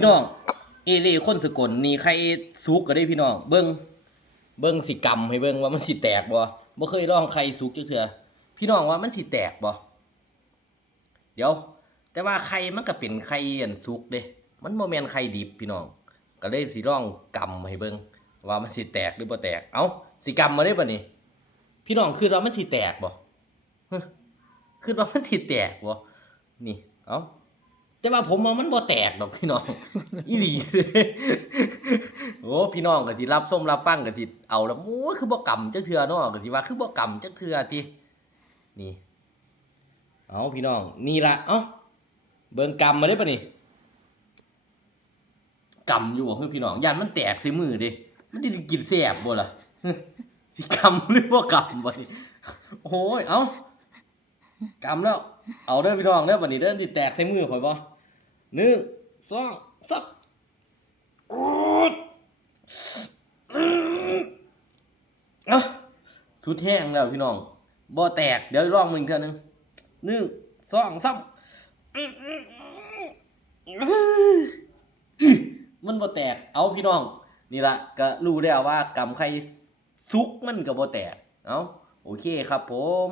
พี่น้องเอเล่คนสกลนี่ใครสุกก็ได้พี่น้องเบิ่งสิกรรมให้เบิ่งว่ามันสิแตกบ่เคยลองไข่สุกจักเทื่อพี่น้องว่ามันสิแตกบ่เดี๋ยวแต่ว่าไข่มันก็เป็นไข่อันสุกเด้มันบ่แม่นไข่ดิบพี่น้องก็เลยสิลองกำให้เบิ่งว่ามันสิแตกหรือบ่แตกเอ้าสิกำมาได้บ่นี่พี่น้องคิดว่ามันสิแตกบ่คิดว่ามันสิแตกบ่นี่เอ้าแต่ว่าผมว่ามันบ่แตกดอกพี่น้องอีหลีโอ้พี่น้องก็สิรับส้มรับฟังก็สิเอาแล้วโอ้คือบ่กำจักเทื่อเนาะก็สิว่าคือบ่กำจักเทื่อตินี่เอาพี่น้องนี่ล่ะเอ้าเบิ่งกำมาได้ป่ะนี่กำอยู่บ่คือพี่น้องยันมันแตกใส่มือเด้มันสิกินแซ่บบ่ล่ะสิกำหรือบ่กำบ่นี่โอ้ยเอ้ากำแล้วเอาเด้อพี่น้องเด้อบัดนี้เด้อสิแตกใส่มือข่อยบ่1 2 3โอ๊ดเอ้าสุดแห้งแล้วพี่น้องบ่แตกเดี๋ยวลองมึงอีกเทื่อนึง1 2 3มันบ่แตกเอาพี่น้องนี่ล่ะก็รู้แล้วว่ากำไข่สุกมันก็บ่แตกเอาโอเคครับผม